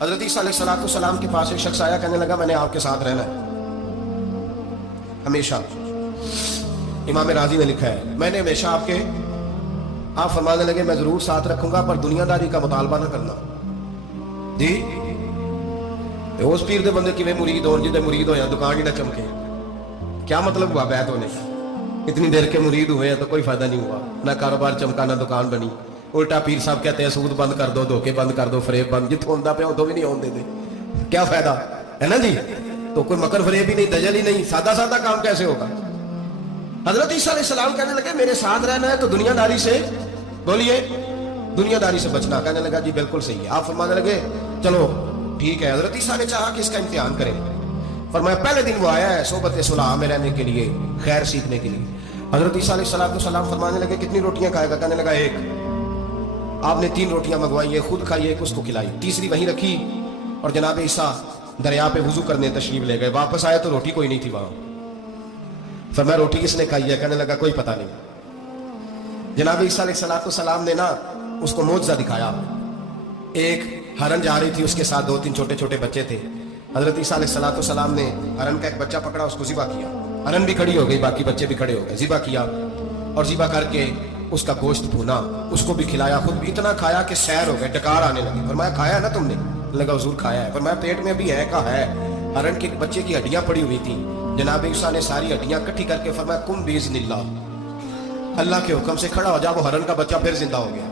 حضرت عیسیٰ علیہ السلام کے پاس ایک شخص آیا، کہنے لگا میں نے آپ کے ساتھ رہنا ہے ہمیشہ۔ امام راضی نے لکھا ہے میں نے ہمیشہ آپ فرمانے لگے میں ضرور ساتھ رکھوں گا پر دنیا داری کا مطالبہ نہ کرنا جی۔ اس پیر دے بندے کیویں مرید ہون جدے مرید ہویا دکان ہی نہ چمکے، کیا مطلب ہوا بیعت ہونے کا؟ اتنی دیر کے مرید ہوئے ہیں تو کوئی فائدہ نہیں ہوا، نہ کاروبار چمکا نہ دکان بنی۔ الٹا پیر صاحب کہتے ہیں سود بند کر دو، دھوکے بند کر دو، فریب بند، جتوں ہوندا پیا ادوں بھی نہیں ہون دے دے، کیا فائدہ ہے نا جی؟ تو کوئی مکر فریب ہی نہیں، دجل ہی نہیں، سادہ سادہ کام کیسے ہوگا؟ حضرت عیسیٰ علیہ السلام کہنے لگے میرے ساتھ رہنا ہے تو دنیا داری سے، بولیے دنیا داری سے بچنا۔ کہنے لگا جی بالکل صحیح ہے۔ آپ فرمانے لگے چلو ٹھیک ہے۔ حضرت عیسیٰ نے چاہا کہ اس کا امتحان کریں، فرمایا پہلے دن وہ آیا ہے صحبت صلح میں رہنے کے لیے، خیر سیکھنے کے لیے۔ حضرت عیسیٰ علیہ السلام فرمانے لگے کتنی روٹیاں کھائے گا؟ کہنے لگا ایک۔ آپ نے 3 روٹیاں منگوائی، ایک خود کھائی، ایک اس کو کھلائی، تیسری وہیں رکھی اور جناب عیسیٰ دریا پہ وضو کرنے تشریف لے گئے۔ واپس آئے تو روٹی کوئی نہیں تھی وہاں۔ فرمایا روٹی کس نے کھائی ہے؟ کہنے لگا کوئی پتہ نہیں۔ جناب عیسیٰ علیہ السلام نے نا اس کو معجزہ دکھایا۔ ایک ہرن جا رہی تھی، اس کے ساتھ 2-3 چھوٹے چھوٹے بچے تھے۔ حضرت عیسیٰ علیہ السلام نے ہرن کا ایک بچہ پکڑا، اس کو ذبح کیا۔ ہرن بھی کھڑی ہو گئی، باقی بچے بھی کھڑے ہو گئے، ذبح کیا اور ذبح کر کے اس کا گوشت بھونا، اس کو بھی کھلایا، خود بھی اتنا کھایا کہ سیر ہو گئے، ڈکار آنے لگی۔ فرمایا کھایا نا تم نے؟ لگا حضور کھایا ہے۔ فرمایا پیٹ میں بھی ہے؟ کہا ہے۔ ہرن کے بچے کی ہڈیاں پڑی ہوئی تھیں، جناب عیسیٰ نے ساری ہڈیاں اکٹھی کر کے فرمایا کم باذن اللہ، اللہ کے حکم سے کھڑا ہو جا۔ وہ ہرن کا بچہ پھر زندہ ہو گیا۔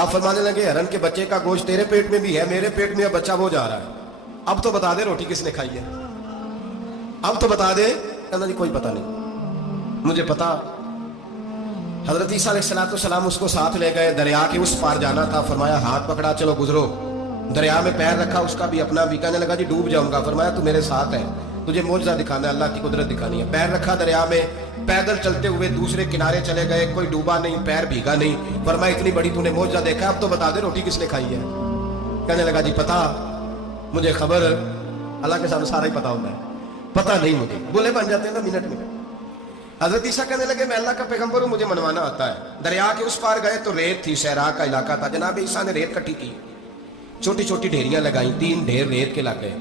آپ فرمانے لگے ہرن کے بچے کا گوشت تیرے پیٹ میں بھی ہے، میرے پیٹ میں بچہ وہ جا رہا ہے، اب تو بتا دے روٹی کس نے کھائی ہے، اب تو بتا دے۔ کہنا جی کوئی پتہ نہیں مجھے پتا۔ حضرت عیسیٰ علیہ السلام اس کو ساتھ لے گئے، دریا کے اس پار جانا تھا۔ فرمایا ہاتھ پکڑا چلو گزرو۔ دریا میں پیر رکھا، اس کا بھی اپنا بھی۔ کہنے لگا جی ڈوب جاؤں گا۔ فرمایا تو میرے ساتھ ہے، تجھے معجزہ دکھانا ہے، اللہ کی قدرت دکھانی ہے۔ پیر رکھا دریا میں، پیدل چلتے ہوئے دوسرے کنارے چلے گئے، کوئی ڈوبا نہیں، پیر بھیگا نہیں۔ فرمایا اتنی بڑی تو نے معجزہ دیکھا، اب تو بتا دے روٹی کس نے کھائی ہے۔ کہنے لگا جی پتا مجھے خبر، اللہ کے سامنے سارا ہی پتا ہوتا ہے، پتا نہیں مجھے، بولے بن جاتے ہیں نا منٹ میں۔ حضرت عیسیٰ کہنے لگے میں اللہ کا پیغمبر ہوں، مجھے منوانا آتا ہے۔ دریا کے اس پار گئے تو ریت تھی، صحرا کا علاقہ تھا۔ جناب عیسیٰ نے ریت کٹھی کی، چھوٹی چھوٹی ڈھیریاں لگائیں، 3 ڈھیر ریت کے لگ گئے،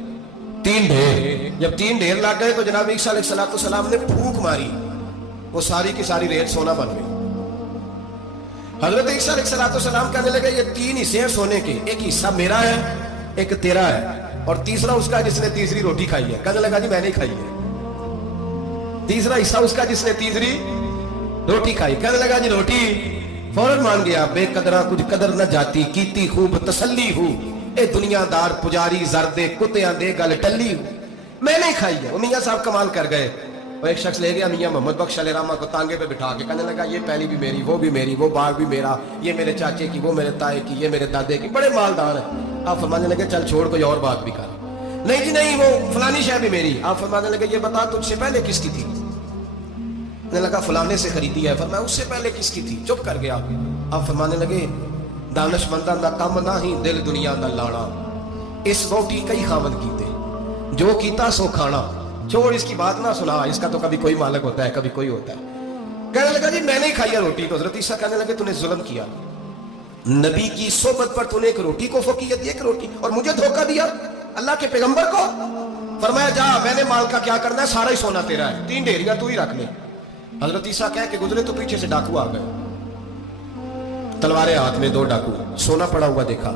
3 ڈھیر۔ جب 3 ڈھیر لگ گئے تو جناب عیسیٰ علیہ السلام نے پھونک ماری، وہ ساری کی ساری ریت سونا بن گئی۔ حضرت عیسیٰ علیہ السلام کہنے لگے یہ 3 حصے ہیں سونے کے، ایک حصہ میرا ہے، ایک تیرا ہے، اور تیسرا اس کا جس نے تیسری روٹی کھائی ہے۔ کہنے لگا جی میں نہیں کھائی ہے۔ تیسرا حصہ اس کا جس نے تیسری روٹی کھائی۔ کہنے لگا جی روٹی؟ فوراً مان گیا، بے قدرہ کچھ قدر نہ جاتی، کیتی خوب تسلی ہو، اے دنیا دار پجاری زردے کتیاں دے گل ٹلی ہو، میں نہیں کھائی ہے۔ وہ میاں صاحب کمال کر گئے، وہ ایک شخص لے گیا میاں محمد بخش علیہ رحمہ کو تانگے پہ بٹھا کے، کہنے لگا یہ پہلی بھی میری، وہ بھی میری، وہ باغ بھی میرا، یہ میرے چاچے کی، وہ میرے تائے کی، یہ میرے دادے کی، بڑے مالدار ہیں۔ آپ فرمانے لگے چل چھوڑ کوئی اور بات بھی کر۔ نہیں جی نہیں، وہ فلانی شے بھی میری۔ آپ فرمانے لگے یہ بتا تجھ سے پہلے کس کی تھی؟ کہنے لگا فلانے سے خریدی ہے۔ فرمایا اس سے پہلے کس کی تھی؟ چپ کر گیا۔ آپ فرمانے لگے دانش منداں دا کم نہ ہی دل دنیا دا لاڑا، اس روٹی کئی خاوند کیتے، جو کیتا سو کھانا، چھوڑ اس کی بات نہ سنا، اس کا تو کبھی کوئی مالک ہوتا ہے کبھی کوئی ہوتا ہے۔ کہنے لگا جی میں نے کھائی ہے روٹی۔ تو حضرت عیسیٰ کہنے لگے تو نے ظلم کیا، نبی کی صحبت پر تو نے ایک روٹی کو فوقیت دی، ایک روٹی، اور مجھے دھوکہ دیا اللہ کے پیغمبر کو۔ فرمایا جا میں نے مال کا کیا کرنا ہے، سارا ہی سونا تیرا ہے، 3 ڈھیریاں تو ہی رکھ لے۔ حضرت عیسیٰ کہہ کے گزرے تو پیچھے سے ڈاکو آ گئے، تلواریں ہاتھ میں، 2 ڈاکو، سونا پڑا ہوا دیکھا۔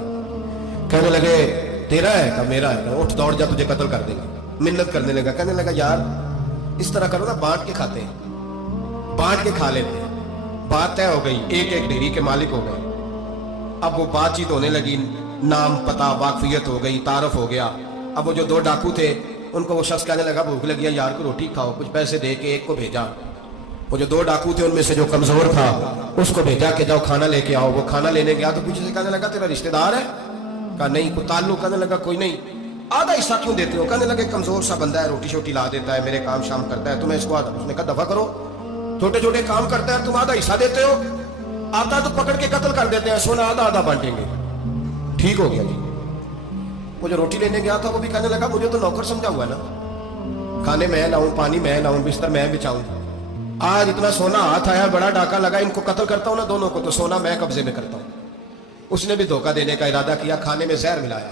کہنے لگے تیرا ہے؟ کہ میرا ہے۔ اٹھ دوڑ جا تجھے قتل کر دیں گے۔ منت کرنے لگا، کہنے لگا یار اس طرح کرو نا، بانٹ کے کھاتے ہیں، بانٹ کے کھا لیتے ہیں۔ بات طے ہو گئی، ایک ایک ڈھیری کے مالک ہو گئے۔ اب وہ بات چیت ہونے لگی، نام پتہ واقفیت ہو گئی، تعارف ہو گیا۔ اب وہ جو 2 ڈاکو تھے ان کو وہ شخص کہنے لگا بھوک لگی ہے یار کو روٹی کھاؤ، کچھ پیسے دے کے ایک کو بھیجا۔ وہ جو 2 ڈاکو تھے ان میں سے جو کمزور تھا اس کو بھیجا کہ جاؤ کھانا لے کے آؤ۔ وہ کھانا لینے گیا تو پیچھے سے کہنے لگا تیرا رشتہ دار ہے؟ کہا نہیں، کوئی تعلق؟ کہنے لگا کوئی نہیں۔ آدھا حصہ کیوں دیتے ہو؟ کہنے لگے کمزور سا بندہ ہے، روٹی شوٹی لا دیتا ہے، میرے کام شام کرتا ہے، تمہیں اس کو آدھا۔ اس نے کہا دفع کرو، چھوٹے چھوٹے کام کرتا ہے، تم آدھا حصہ دیتے ہو، آتا تو پکڑ کے قتل کر دیتے ہیں، سونا آدھا آدھا بانٹیں گے۔ ٹھیک ہو گیا جی۔ وہ جو روٹی لینے گیا تھا وہ بھی کہنے لگا مجھے تو نوکر سمجھا ہوا ہے نا، کھانے میں لاؤں، پانی میں لاؤں، بستر میں بچھاؤں، آج اتنا سونا ہاتھ آیا، بڑا ڈاکہ لگا، ان کو قتل کرتا ہوں نا دونوں کو، تو سونا میں قبضے میں کرتا ہوں۔ اس نے بھی دھوکہ دینے کا ارادہ کیا، کھانے میں زہر ملایا،